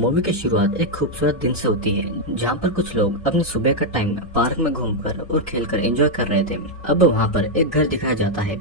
Movie की शुरुआत एक खूबसूरत दिन से होती है जहाँ पर कुछ लोग अपने सुबह का टाइम पार्क में घूमकर और खेलकर एंजॉय कर रहे थे। अब वहाँ पर एक घर दिखाया जाता है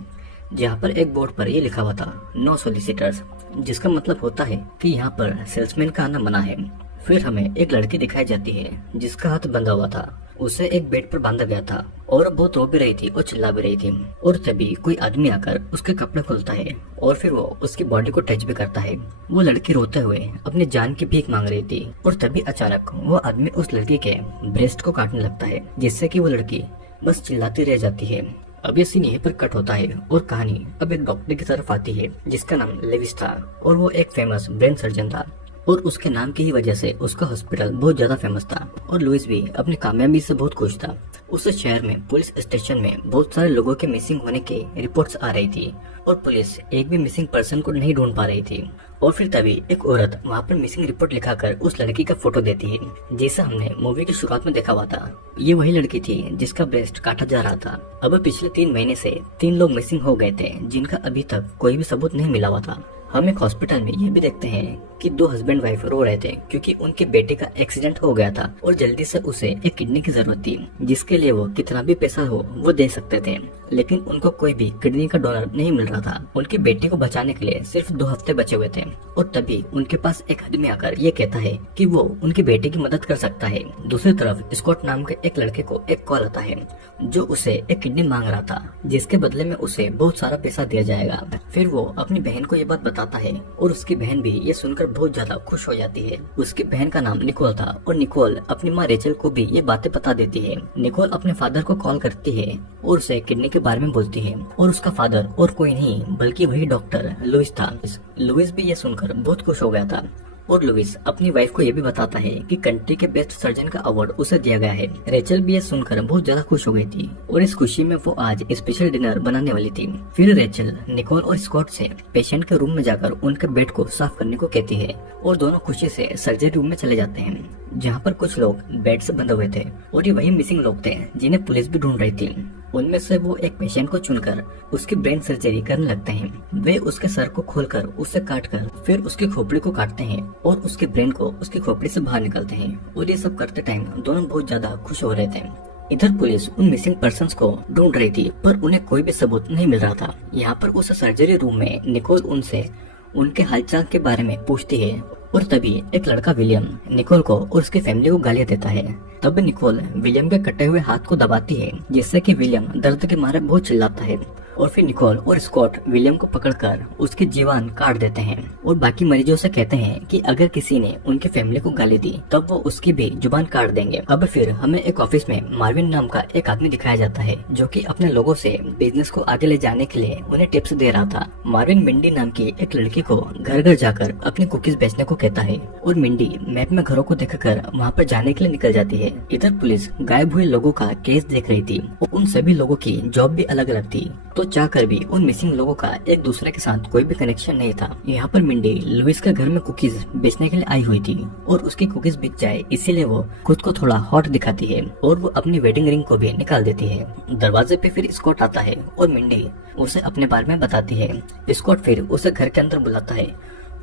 जहाँ पर एक बोर्ड पर ये लिखा हुआ था नो सोलिसिटर्स, जिसका मतलब होता है कि यहाँ पर सेल्समैन का आना मना है। फिर हमें एक लड़की दिखाई जाती है जिसका हाथ बंधा हुआ था, उसे एक बेड पर बांधा गया था और बहुत रो भी रही थी और चिल्ला भी रही थी। और तभी कोई आदमी आकर उसके कपड़े खोलता है और फिर वो उसकी बॉडी को टच भी करता है। वो लड़की रोते हुए अपनी जान की भीख मांग रही थी और तभी अचानक वो आदमी उस लड़की के ब्रेस्ट को काटने लगता है, जिससे कि वो लड़की बस चिल्लाती रह जाती है। अब ये सीन यहीं पर कट होता है और कहानी अब एक डॉक्टर की तरफ आती है जिसका नाम लेविस था और वो एक फेमस ब्रेन सर्जन था और उसके नाम की ही वजह से उसका हॉस्पिटल बहुत ज्यादा फेमस था। और लुइस भी अपनी कामयाबी से बहुत खुश था। उस शहर में पुलिस स्टेशन में बहुत सारे लोगों के मिसिंग होने की रिपोर्ट्स आ रही थी और पुलिस एक भी मिसिंग पर्सन को नहीं ढूंढ पा रही थी। और फिर तभी एक औरत वहाँ पर मिसिंग रिपोर्ट लिखाकर उस लड़की का फोटो देती है जैसा हमने मूवी की शुरुआत में देखा हुआ था। ये वही लड़की थी जिसका ब्रेस्ट काटा जा रहा था। अब पिछले 3 महीने से 3 लोग मिसिंग हो गए थे जिनका अभी तक कोई भी सबूत नहीं मिला हुआ था। हम एक हॉस्पिटल में ये भी देखते हैं कि 2 हस्बैंड वाइफ रो रहे थे क्योंकि उनके बेटे का एक्सीडेंट हो गया था और जल्दी से उसे एक किडनी की जरूरत थी, जिसके लिए वो कितना भी पैसा हो वो दे सकते थे, लेकिन उनको कोई भी किडनी का डोनर नहीं मिल रहा था। उनके बेटे को बचाने के लिए सिर्फ 2 हफ्ते बचे हुए थे और तभी उनके पास एक आदमी आकर ये कहता है कि वो उनके बेटे की मदद कर सकता है। दूसरी तरफ स्कॉट नाम के एक लड़के को एक कॉल आता है जो उसे एक किडनी मांग रहा था, जिसके बदले में उसे बहुत सारा पैसा दिया जाएगा। फिर वो अपनी बहन को ये बात बताता है और उसकी बहन भी ये सुनकर बहुत ज्यादा खुश हो जाती है। उसकी बहन का नाम निकोल था और निकोल अपनी माँ रेचल को भी ये बातें बता देती है। निकोल अपने फादर को कॉल करती है और उसे किडनी के बारे में बोलती है और उसका फादर और कोई नहीं बल्कि वही डॉक्टर लुइस था। लुइस भी ये सुनकर बहुत खुश हो गया था और लुइस अपनी वाइफ को ये भी बताता है कि कंट्री के बेस्ट सर्जन का अवार्ड उसे दिया गया है। रेचल भी ये सुनकर बहुत ज्यादा खुश हो गई थी और इस खुशी में वो आज स्पेशल डिनर बनाने वाली थी। फिर रेचल निकोल और स्कॉट से पेशेंट के रूम में जाकर उनके बेड को साफ करने को कहती है और दोनों खुशी से सर्जरी रूम में चले जाते हैं जहाँ पर कुछ लोग बेड से बंधे हुए थे और ये वही मिसिंग लोग थे जिन्हें पुलिस भी ढूंढ रही थी। उनमें से वो एक पेशेंट को चुनकर उसकी ब्रेन सर्जरी करने लगते हैं। वे उसके सर को खोलकर उसे काटकर फिर उसकी खोपड़ी को काटते हैं और उसके ब्रेन को उसकी खोपड़ी से बाहर निकालते हैं और ये सब करते टाइम दोनों बहुत ज्यादा खुश हो रहे थे। इधर पुलिस उन मिसिंग पर्संस को ढूंढ रही थी पर उन्हें कोई भी सबूत नहीं मिल रहा था। यहाँ पर उस सर्जरी रूम में निकोल उनसे उनके हालचाल के बारे में पूछती है और तभी एक लड़का विलियम निकोल को और उसकी फैमिली को गालियां देता है। तब निकोल विलियम के कटे हुए हाथ को दबाती है जिससे कि विलियम दर्द के मारे बहुत चिल्लाता है और फिर निकोल और स्कॉट विलियम को पकड़कर उसकी जीवान काट देते हैं और बाकी मरीजों से कहते हैं कि अगर किसी ने उनकी फैमिली को गाली दी तब वो उसकी भी जुबान काट देंगे। अब फिर हमें एक ऑफिस में मार्विन नाम का एक आदमी दिखाया जाता है जो कि अपने लोगों से बिजनेस को आगे ले जाने के लिए उन्हें टिप्स दे रहा था। मार्विन मिंडी नाम की एक लड़की को घर घर जाकर अपनी कुकीज बेचने को कहता है और मिंडी मैप में घरों को देखकर वहाँ पर जाने के लिए निकल जाती है। इधर पुलिस गायब हुए लोगों का केस देख रही थी और उन सभी लोगों की जॉब भी अलग अलग थी, तो चाहकर भी उन मिसिंग लोगों का एक दूसरे के साथ कोई भी कनेक्शन नहीं था। यहाँ पर मिंडी लुइस के घर में कुकीज बेचने के लिए आई हुई थी और उसकी कुकीज बिक जाए इसीलिए वो खुद को थोड़ा हॉट दिखाती है और वो अपनी वेडिंग रिंग को भी निकाल देती है। दरवाजे पे फिर स्कॉट आता है और मिंडी उसे अपने बारे में बताती है। स्कॉट फिर उसे घर के अंदर बुलाता है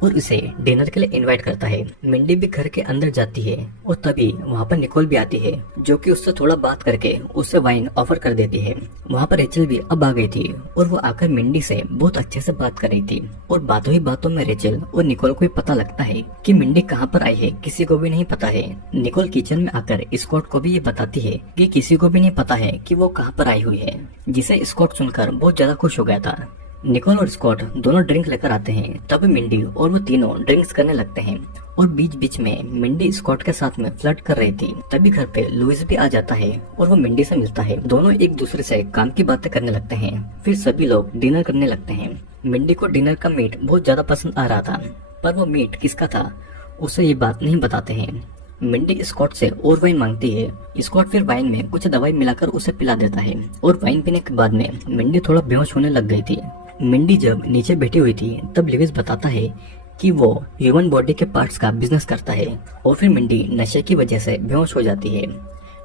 और उसे डिनर के लिए इनवाइट करता है। मिंडी भी घर के अंदर जाती है और तभी वहाँ पर निकोल भी आती है जो कि उससे थोड़ा बात करके उसे वाइन ऑफर कर देती है। वहाँ पर रेचल भी अब आ गई थी और वो आकर मिंडी से बहुत अच्छे से बात कर रही थी और बातों ही बातों में रेचल और निकोल को पता लगता है कि मिंडी कहाँ पर आई है किसी को भी नहीं पता है। निकोल किचन में आकर स्कॉट को भी ये बताती है कि किसी को भी नहीं पता है कि वो कहाँ पर आई हुई है, जिसे स्कॉट सुनकर बहुत ज्यादा खुश हो गया था। निकोल और स्कॉट दोनों ड्रिंक लेकर आते हैं। तब मिंडी और वो तीनों ड्रिंक्स करने लगते हैं और बीच बीच में मिंडी स्कॉट के साथ में फ्लर्ट कर रही थी। तभी घर पे लुइस भी आ जाता है और वो मिंडी से मिलता है। दोनों एक दूसरे से काम की बातें करने लगते हैं। फिर सभी लोग डिनर करने लगते हैं। मिंडी को डिनर का मीट बहुत ज्यादा पसंद आ रहा था पर वो मीट किसका था उसे ये बात नहीं बताते हैं। मिंडी स्कॉट से और वाइन मांगती है। स्कॉट फिर वाइन में कुछ दवाई मिलाकर उसे पिला देता है और वाइन पीने के बाद में मिंडी थोड़ा बेहोश होने लग गई थी। मिंडी जब नीचे बैठी हुई थी तब लुइस बताता है कि वो ह्यूमन बॉडी के पार्ट्स का बिजनेस करता है और फिर मिंडी नशे की वजह से बेहोश हो जाती है।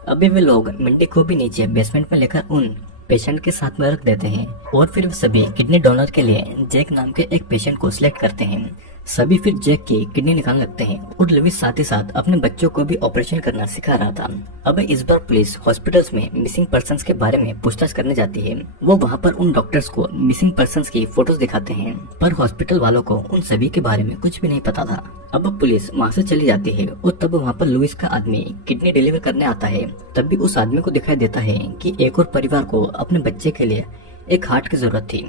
अभी वे लोग मिंडी को भी नीचे बेसमेंट में लेकर उन पेशेंट के साथ में रख देते हैं और फिर सभी किडनी डोनर के लिए जैक नाम के एक पेशेंट को सिलेक्ट करते हैं। सभी फिर जैक की किडनी निकालने लगते हैं और लुइस साथ ही साथ अपने बच्चों को भी ऑपरेशन करना सिखा रहा था। अब इस बार पुलिस हॉस्पिटल्स में मिसिंग पर्संस के बारे में पूछताछ करने जाती है। वो वहाँ पर उन डॉक्टर्स को मिसिंग पर्संस की फोटोज दिखाते हैं, पर हॉस्पिटल वालों को उन सभी के बारे में कुछ भी नहीं पता था। अब पुलिस वहाँ से चली जाती है और तब वहाँ पर लुइस का आदमी किडनी डिलीवर करने आता है। तब भी उस आदमी को दिखाई देता है कि एक और परिवार को अपने बच्चे के लिए एक हार्ट की जरूरत थी।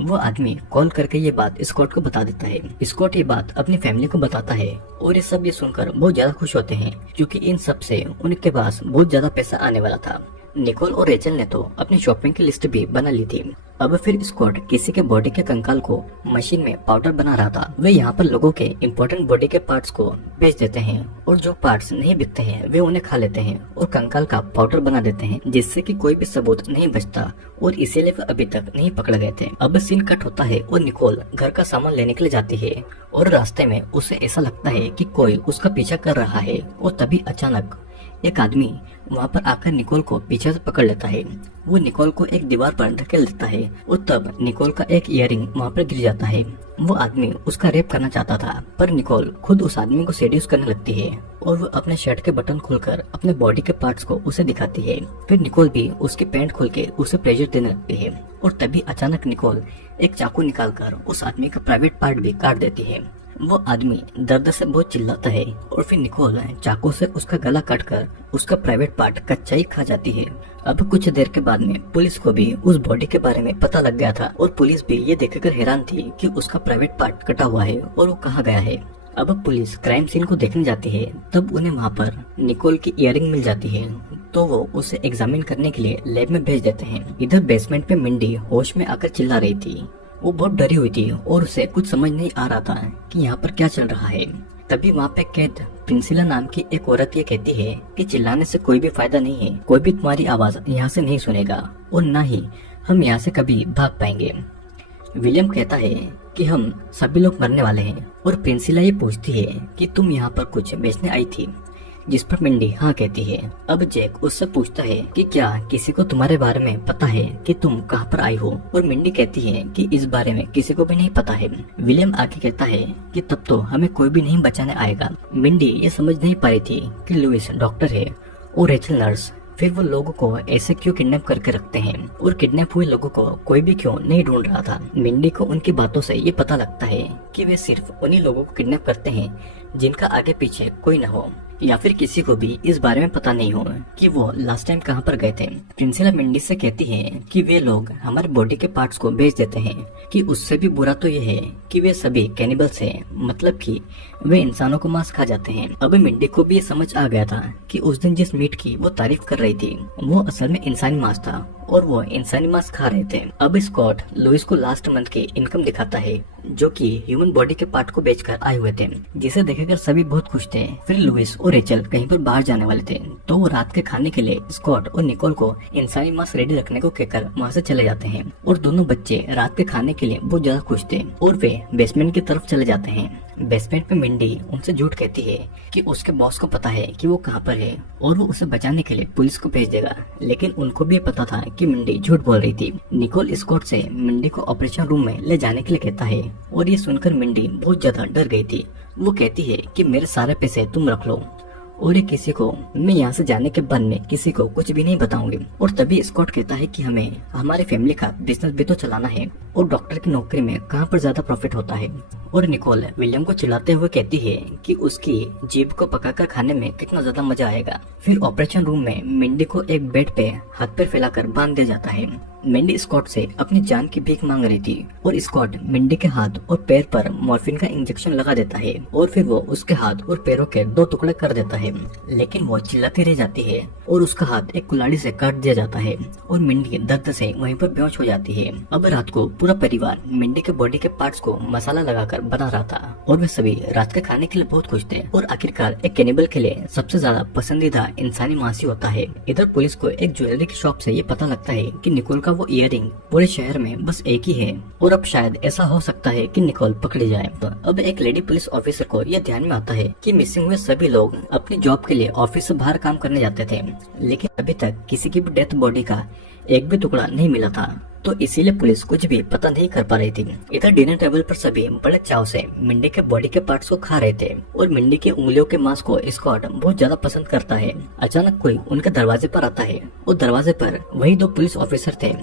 वो आदमी कॉल करके ये बात स्कॉट को बता देता है। स्कॉट ये बात अपनी फैमिली को बताता है और ये सब ये सुनकर बहुत ज्यादा खुश होते हैं, क्योंकि इन सब से उनके पास बहुत ज्यादा पैसा आने वाला था। निकोल और रेचल ने तो अपनी शॉपिंग की लिस्ट भी बना ली थी। अब फिर स्कॉट किसी के बॉडी के कंकाल को मशीन में पाउडर बना रहा था। वे यहाँ पर लोगों के इम्पोर्टेंट बॉडी के पार्ट्स को बेच देते हैं और जो पार्ट्स नहीं बिकते हैं वे उन्हें खा लेते हैं और कंकाल का पाउडर बना देते हैं, जिससे कि कोई भी सबूत नहीं बचता और इसीलिए वे अभी तक नहीं पकड़े गए थे। अब सीन कट होता है और निकोल घर का सामान लेने के लिए जाती है और रास्ते में उसे ऐसा लगता है कि कोई उसका पीछा कर रहा है और तभी अचानक एक आदमी वहाँ पर आकर निकोल को पीछे से पकड़ लेता है। वो निकोल को एक दीवार पर धकेल देता है और तब निकोल का एक इयररिंग वहाँ पर गिर जाता है। वो आदमी उसका रेप करना चाहता था, पर निकोल खुद उस आदमी को सेड्यूस करने लगती है और वो अपने शर्ट के बटन खोलकर अपने बॉडी के पार्ट्स को उसे दिखाती है। फिर निकोल भी उसकी पैंट खोल के उसे प्लेजर देने लगती है और तभी अचानक निकोल एक चाकू निकालकर उस आदमी का प्राइवेट पार्ट भी काट देती है। वो आदमी दर्द से बहुत चिल्लाता है और फिर निकोल चाकू से उसका गला काटकर उसका प्राइवेट पार्ट कच्चा ही खा जाती है। अब कुछ देर के बाद में पुलिस को भी उस बॉडी के बारे में पता लग गया था और पुलिस भी ये देखकर हैरान थी कि उसका प्राइवेट पार्ट कटा हुआ है और वो कहाँ गया है। अब पुलिस क्राइम सीन को देखने जाती है, तब उन्हें वहाँ पर निकोल की इयररिंग मिल जाती है, तो वो उसे एग्जामिन करने के लिए लैब में भेज देते हैं। इधर बेसमेंट में मिंडी होश में आकर चिल्ला रही थी। वो बहुत डरी हुई थी और उसे कुछ समझ नहीं आ रहा था कि यहाँ पर क्या चल रहा है। तभी वहाँ पे कैद प्रिंसिला नाम की एक औरत ये कहती है कि चिल्लाने से कोई भी फायदा नहीं है, कोई भी तुम्हारी आवाज यहाँ से नहीं सुनेगा और न ही हम यहाँ से कभी भाग पाएंगे। विलियम कहता है कि हम सभी लोग मरने वाले हैं और प्रिंसिला ये पूछती है कि तुम यहाँ पर कुछ बेचने आई थी, जिस पर मिंडी हाँ कहती है। अब जैक उससे पूछता है कि क्या किसी को तुम्हारे बारे में पता है कि तुम कहाँ पर आई हो, और मिंडी कहती है कि इस बारे में किसी को भी नहीं पता है। विलियम आके कहता है कि तब तो हमें कोई भी नहीं बचाने आएगा। मिंडी ये समझ नहीं पा रही थी कि लुइस डॉक्टर है और रेचल नर्स, फिर वो लोगों को ऐसे क्यों किडनैप करके रखते हैं और किडनैप हुए लोगों को कोई भी क्यों नहीं ढूंढ रहा था। मिंडी को उनकी बातों से ये पता लगता है कि वे सिर्फ उन्हीं लोगों को किडनैप करते हैं जिनका आगे पीछे कोई न हो, या फिर किसी को भी इस बारे में पता नहीं हो कि वो लास्ट टाइम कहाँ पर गए थे। प्रिंसिला मिंडी से कहती है कि वे लोग हमारे बॉडी के पार्ट्स को बेच देते हैं, कि उससे भी बुरा तो ये है कि वे सभी कैनिबल्स हैं, मतलब कि वे इंसानों को मांस खा जाते हैं। अब मिंडी को भी ये समझ आ गया था कि उस दिन जिस मीट की वो तारीफ कर रही थी वो असल में इंसानी मांस था और वो इंसानी मांस खा रहे थे। अब स्कॉट लुइस को लास्ट मंथ की इनकम दिखाता है, जो कि ह्यूमन बॉडी के पार्ट को बेचकर आए हुए थे, जिसे देखकर सभी बहुत खुश थे। फिर लुइस और रेचल कहीं पर बाहर जाने वाले थे, तो वो रात के खाने के लिए स्कॉट और निकोल को इंसानी मांस रेडी रखने को कहकर वहाँ से चले जाते हैं और दोनों बच्चे रात के खाने के लिए बहुत ज्यादा खुश थे और वे बेसमेंट की तरफ चले जाते हैं। बेसमेंट में मिंडी उनसे झूठ कहती है कि उसके बॉस को पता है कि वो कहाँ पर है और वो उसे बचाने के लिए पुलिस को भेज देगा, लेकिन उनको भी पता था कि मिंडी झूठ बोल रही थी। निकोल स्कॉट से मिंडी को ऑपरेशन रूम में ले जाने के लिए कहता है और ये सुनकर मिंडी बहुत ज्यादा डर गई थी। वो कहती है कि मेरे सारे पैसे तुम रख लो और ये किसी को, मैं यहाँ से जाने के बाद में किसी को कुछ भी नहीं बताऊंगी। और तभी स्कॉट कहता है कि हमें हमारी फैमिली का बिजनेस भी तो चलाना है और डॉक्टर की नौकरी में कहाँ पर ज्यादा प्रॉफिट होता है। और निकोल विलियम को चिल्लाते हुए कहती है कि उसकी जीभ को पकाकर खाने में कितना ज्यादा मजा आएगा। फिर ऑपरेशन रूम में मिंडी को एक बेड पे हाथ पैर फैलाकर बांध दिया जाता है। मिंडी स्कॉट से अपनी जान की भीख मांग रही थी और स्कॉट मिंडी के हाथ और पैर पर मॉर्फिन का इंजेक्शन लगा देता है और फिर वो उसके हाथ और पैरों के 2 टुकड़े कर देता है, लेकिन वो चिल्लाती रह जाती है और उसका हाथ एक कुल्हाड़ी से काट दिया जाता है और मिंडी दर्द से वहीं पर बेहोश हो जाती है। अब रात को पूरा परिवार मिंडी के बॉडी के पार्ट्स को मसाला लगाकर बना रहा था और वे सभी रात के खाने के लिए बहुत खुश थे और आखिरकार एक कैनिबल के लिए सबसे ज्यादा पसंदीदा इंसानी मांस ही होता है। इधर पुलिस को एक ज्वेलरी की शॉप से ये पता लगता है कि निकोल का वो इयररिंग पूरे शहर में बस एक ही है और अब शायद ऐसा हो सकता है कि निकोल पकड़ी जाए। अब एक लेडी पुलिस ऑफिसर को यह ध्यान में आता है कि मिसिंग हुए सभी लोग अपनी जॉब के लिए ऑफिस से बाहर काम करने जाते थे, लेकिन अभी तक किसी की भी डेथ बॉडी का एक भी टुकड़ा नहीं मिला था, तो इसीलिए पुलिस कुछ भी पता नहीं कर पा रही थी। इधर डिनर टेबल पर सभी बड़े चाव से मिंडी के बॉडी के पार्ट्स को खा रहे थे और मिंडी की उंगलियों के मांस को स्कॉट बहुत ज्यादा पसंद करता है। अचानक कोई उनके दरवाजे पर आता है और दरवाजे पर वही दो पुलिस ऑफिसर थे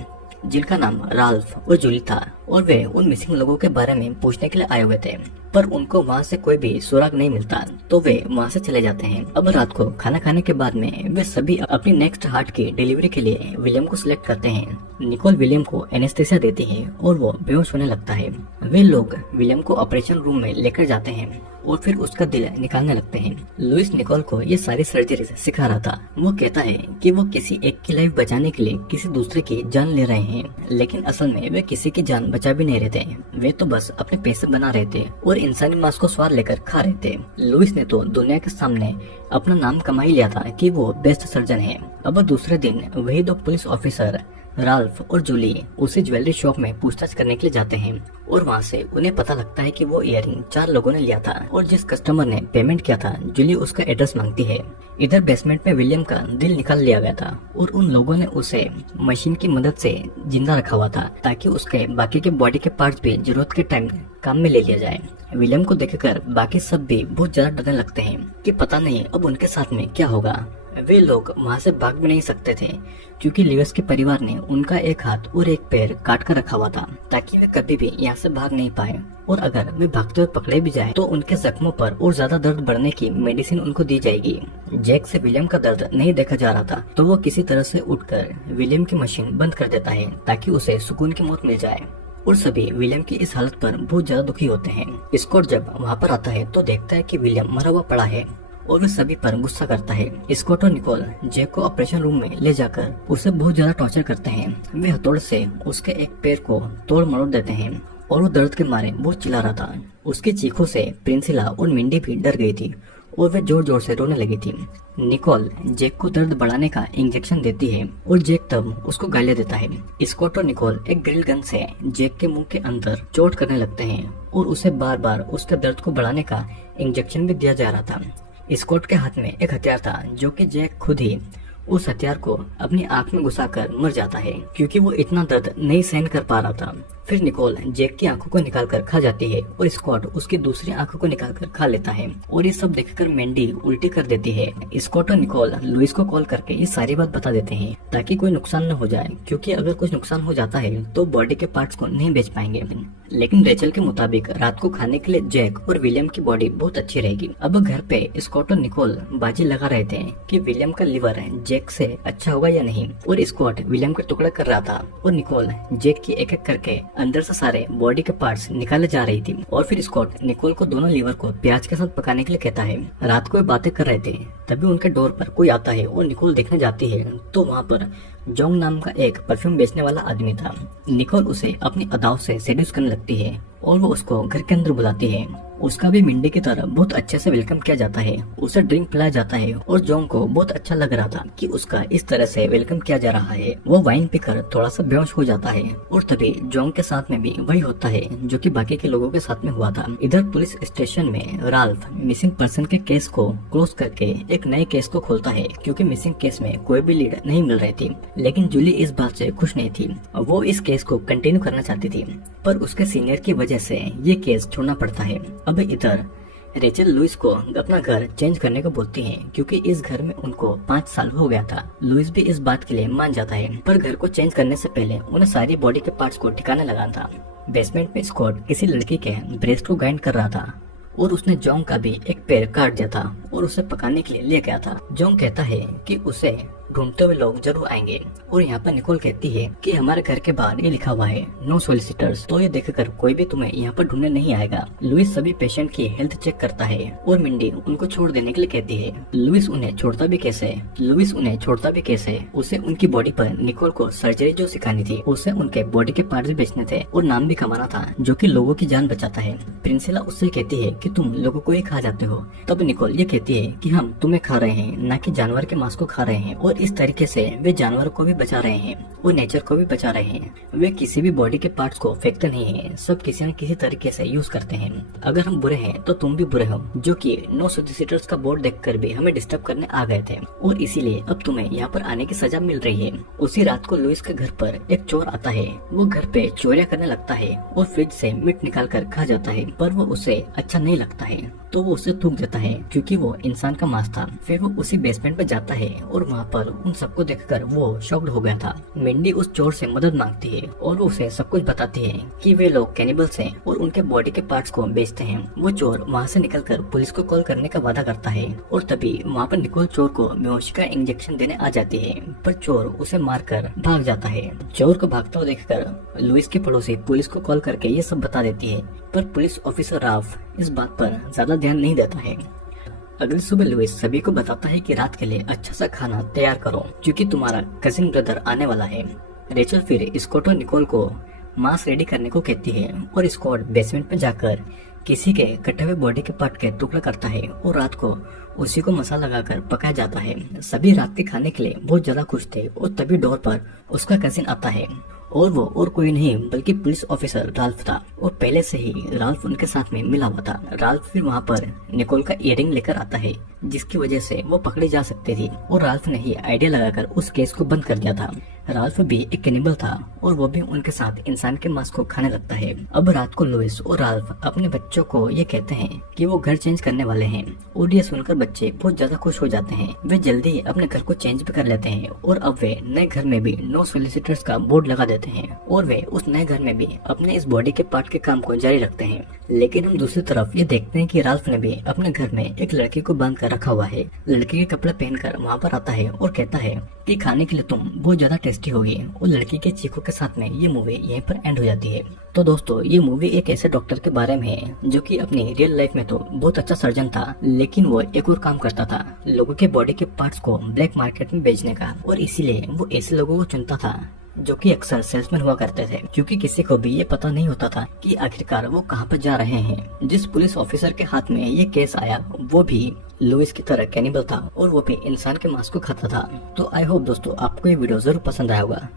जिनका नाम राल्फ और जूली था, और वे उन मिसिंग लोगों के बारे में पूछने के लिए आए हुए थे, पर उनको वहाँ से कोई भी सुराग नहीं मिलता, तो वे वहाँ से चले जाते हैं। अब रात को खाना खाने के बाद में वे सभी अपनी नेक्स्ट हार्ट की डिलीवरी के लिए विलियम को सिलेक्ट करते हैं। निकोल विलियम को एनेस्थेसिया देती है और वो बेहोश होने लगता है। वे लोग विलियम को ऑपरेशन रूम में लेकर जाते हैं और फिर उसका दिल निकालने लगते हैं। लुइस निकोल को ये सारी सर्जरी सिखा रहा था। वो कहता है कि वो किसी एक की लाइफ बचाने के लिए किसी दूसरे की जान ले रहे हैं, लेकिन असल में वे किसी की जान बचा भी नहीं रहे थे। वे तो बस अपने पैसे बना रहे थे और इंसानी मांस को स्वाद लेकर खा रहे थे। लुइस ने तो दुनिया के सामने अपना नाम कमा ही लिया था कि वो बेस्ट सर्जन है। अब दूसरे दिन वही दो पुलिस ऑफिसर राल्फ और जूली उसी ज्वेलरी शॉप में पूछताछ करने के लिए जाते हैं और वहाँ से उन्हें पता लगता है कि वो इयररिंग 4 लोगों ने लिया था और जिस कस्टमर ने पेमेंट किया था जूली उसका एड्रेस मांगती है। इधर बेसमेंट में विलियम का दिल निकाल लिया गया था और उन लोगों ने उसे मशीन की मदद से जिंदा रखा हुआ था ताकि उसके बाकी के बॉडी के पार्ट्स भी जरूरत के टाइम काम में ले लिया जाए। विलियम को देखकर बाकी सब भी बहुत ज्यादा डरने लगते हैं कि पता नहीं अब उनके साथ में क्या होगा। वे लोग वहाँ से भाग भी नहीं सकते थे क्योंकि लिवस के परिवार ने उनका एक हाथ और एक पैर काट कर रखा हुआ था ताकि वे कभी भी यहाँ से भाग नहीं पाए, और अगर वे भागते हुए पकड़े भी जाए तो उनके जख्मों पर और ज्यादा दर्द बढ़ने की मेडिसिन उनको दी जाएगी। जैक से विलियम का दर्द नहीं देखा जा रहा था, तो वो किसी तरह से उठकर विलियम की मशीन बंद कर देता है ताकि उसे सुकून की मौत मिल जाए, और सभी विलियम की इस हालत पर बहुत ज्यादा दुखी होते हैं। स्कॉट जब वहाँ पर आता है तो देखता है कि विलियम मरा हुआ पड़ा है और वे सभी पर गुस्सा करता है। स्कॉट और निकोल जैक को ऑपरेशन रूम में ले जाकर उसे बहुत ज्यादा टॉर्चर करते हैं। वे हथौड़े से उसके एक पैर को तोड़ मरोड़ देते हैं और वो दर्द के मारे बहुत चिल्ला रहा था। उसकी चीखों से प्रिंसिला और मिंडी भी डर गई थी और वे जोर जोर से रोने लगी थी। निकोल जैक को दर्द बढ़ाने का इंजेक्शन देती है और जैक तब उसको गालियां देता है। स्कॉट और निकोल एक ग्रिल गन से जैक के मुंह के अंदर चोट करने लगते हैं और उसे बार बार उसके दर्द को बढ़ाने का इंजेक्शन भी दिया जा रहा था। स्कॉट के हाथ में एक हथियार था जो कि जैक खुद ही उस हथियार को अपनी आंख में घुसाकर मर जाता है क्योंकि वो इतना दर्द नहीं सहन कर पा रहा था। फिर निकोल जैक की आंखों को निकालकर खा जाती है और स्कॉट उसकी दूसरी आंखों को निकालकर खा लेता है, और ये सब देखकर मैंडी उल्टी कर देती है। स्कॉट और निकोल लुइस को कॉल करके ये सारी बात बता देते हैं ताकि कोई नुकसान न हो जाए, क्योंकि अगर कुछ नुकसान हो जाता है तो बॉडी के पार्ट्स को नहीं बेच पाएंगे। लेकिन रेचल के मुताबिक रात को खाने के लिए जैक और विलियम की बॉडी बहुत अच्छी रहेगी। अब घर पे स्कॉट और निकोल बाजी लगा रहे थे कि विलियम का लिवर जैक से अच्छा होगा या नहीं, और स्कॉट विलियम के टुकड़े कर रहा था और निकोल जैक की एक एक करके अंदर से सारे बॉडी के पार्ट्स निकाले जा रही थी। और फिर स्कॉट निकोल को दोनों लीवर को प्याज के साथ पकाने के लिए कहता है। रात को वे बातें कर रहे थे तभी उनके डोर पर कोई आता है और निकोल देखने जाती है तो वहाँ पर जोंग नाम का एक परफ्यूम बेचने वाला आदमी था। निकोल उसे अपनी अदाओं से सेड्यूस करने लगती है और वो उसको घर के अंदर बुलाती है। उसका भी मिंडी की तरह बहुत अच्छे से वेलकम किया जाता है, उसे ड्रिंक पिलाया जाता है और जोंग को बहुत अच्छा लग रहा था कि उसका इस तरह से वेलकम किया जा रहा है। वो वाइन पीकर थोड़ा सा बेहोश हो जाता है और तभी जोंग के साथ में भी वही होता है जो कि बाकी के लोगों के साथ में हुआ था। इधर पुलिस स्टेशन में राल्फ मिसिंग पर्सन के केस को क्लोज करके एक नए केस को खोलता है क्योंकि मिसिंग केस में कोई भी लीड नहीं मिल रही थी। लेकिन जूली इस बात से खुश नहीं थी, वो इस केस को कंटिन्यू करना चाहती थी, पर उसके सीनियर की वजह से ये केस छोड़ना पड़ता है। अब इधर रेचल लुइस को अपना घर चेंज करने को बोलती है क्योंकि इस घर में उनको 5 साल हो गया था। लुइस भी इस बात के लिए मान जाता है, पर घर को चेंज करने से पहले उन्हें सारी बॉडी के पार्ट्स को ठिकाने लगाना था। बेसमेंट में स्कॉट किसी लड़की के ब्रेस्ट को ग्राइंड कर रहा था और उसने जोंग का भी एक पैर काट दिया था और उसे पकाने के लिए ले गया था। जोंग कहता है कि उसे ढूंढते हुए लोग जरूर आएंगे, और यहाँ पर निकोल कहती है कि हमारे घर के बाहर ये लिखा हुआ है नो सोलिसिटर्स, तो ये देखकर कोई भी तुम्हें यहाँ पर ढूंढने नहीं आएगा। लुइस सभी पेशेंट की हेल्थ चेक करता है और मिंडी उनको छोड़ देने के लिए कहती है। लुइस उन्हें छोड़ता भी कैसे? उसे उनकी बॉडी पर निकोल को सर्जरी जो सिखानी थी, उसे उनके बॉडी के पार्ट्स बेचने थे और नाम भी कमाना था जो कि लोगों की जान बचाता है। प्रिंसिला उससे कहती है कि तुम लोगों को ही खा जाते हो। तब निकोल ये कहती कहती है कि हम तुम्हें खा रहे हैं, ना कि जानवर के मांस को खा रहे हैं। और इस तरीके से वे जानवरों को भी बचा रहे हैं और नेचर को भी बचा रहे हैं। वे किसी भी बॉडी के पार्ट्स को फेंकते नहीं है, सब किसी न किसी तरीके से यूज करते हैं। अगर हम बुरे हैं तो तुम भी बुरे हो, जो कि नो सोलिसिटर्स का बोर्ड देखकर भी हमें डिस्टर्ब करने आ गए थे और इसीलिए अब तुम्हें यहाँ पर आने की सजा मिल रही है। उसी रात को लुइस के घर पर एक चोर आता है। वो घर पे चोरियां करने लगता है और फ्रिज से मीट निकाल कर खा जाता है, पर वो उसे अच्छा नहीं लगता है तो वो उसे थूक देता है क्योंकि वो इंसान का मांस था। फिर वो उसी बेसमेंट में जाता है और वहाँ पर उन सबको देखकर वो शॉक्ड हो गया था। मिंडी उस चोर से मदद मांगती है और वो उसे सब कुछ बताती है कि वे लोग कैनिबल्स हैं और उनके बॉडी के पार्ट्स को बेचते हैं। वो चोर वहाँ से निकलकर पुलिस को कॉल करने का वादा करता है और तभी वहाँ पर निकोल चोर को बेहोशी का इंजेक्शन देने आ जाती है, पर चोर उसे मारकर भाग जाता है। चोर को भागता हुआ देखकर लुइस की पड़ोसी पुलिस को कॉल करके ये सब बता देती है, पर पुलिस ऑफिसर राल्फ इस बात पर ज्यादा ध्यान नहीं देता है। अगली सुबह लुइस सभी को बताता है कि रात के लिए अच्छा सा खाना तैयार करो क्योंकि तुम्हारा कजिन ब्रदर आने वाला है। रेचल फिर स्कॉट और निकोल को मांस रेडी करने को कहती है और स्कॉट बेसमेंट में जाकर किसी के कटे हुए बॉडी के पार्ट के टुकड़ा करता है और रात को उसी को मसाला लगाकर पकाया जाता है। सभी रात के खाने के लिए बहुत ज्यादा खुश थे और तभी डोर पर उसका कजिन आता है और वो और कोई नहीं बल्कि पुलिस ऑफिसर राल्फ था और पहले से ही राल्फ उनके साथ में मिला हुआ था। राल्फ फिर वहाँ पर निकोल का इयररिंग लेकर आता है जिसकी वजह से वो पकड़ी जा सकती थी और राल्फ ने ही आइडिया लगाकर उस केस को बंद कर दिया था। राल्फ भी एक कैनिबल था और वो भी उनके साथ इंसान के मांस को खाने लगता है। अब रात को लुइस और राल्फ अपने बच्चों को ये कहते हैं कि वो घर चेंज करने वाले हैं और ये सुनकर बच्चे बहुत ज्यादा खुश हो जाते हैं। वे जल्दी ही अपने घर को चेंज भी कर लेते हैं और अब वे नए घर में भी नो सोलिसिटर्स का बोर्ड लगा देते हैं और वे उस नए घर में भी अपने इस बॉडी के पार्ट के काम को जारी रखते हैं। लेकिन हम दूसरी तरफ ये देखते हैं कि राल्फ ने भी अपने घर में एक लड़की को बांध कर रखा हुआ है। लड़की के कपड़े पहनकर वहाँ पर आता है और कहता है कि खाने के लिए तुम बहुत ज्यादा टेस्टी होगी और लड़की के चीखों के साथ में ये मूवी यहीं पर एंड हो जाती है। तो दोस्तों ये मूवी एक ऐसे डॉक्टर के बारे में है जो कि अपनी रियल लाइफ में तो बहुत अच्छा सर्जन था, लेकिन वो एक और काम करता था, लोगों के बॉडी के पार्ट्स को ब्लैक मार्केट में बेचने का। और इसीलिए वो ऐसे लोगों को चुनता था जो कि अक्सर सेल्समैन हुआ करते थे, क्योंकि किसी को भी ये पता नहीं होता था कि आखिरकार वो कहाँ पर जा रहे हैं। जिस पुलिस ऑफिसर के हाथ में ये केस आया वो भी लुइस की तरह कैनिबल था और वो भी इंसान के मांस को खाता था। तो आई होप दोस्तों आपको ये वीडियो जरूर पसंद आया होगा।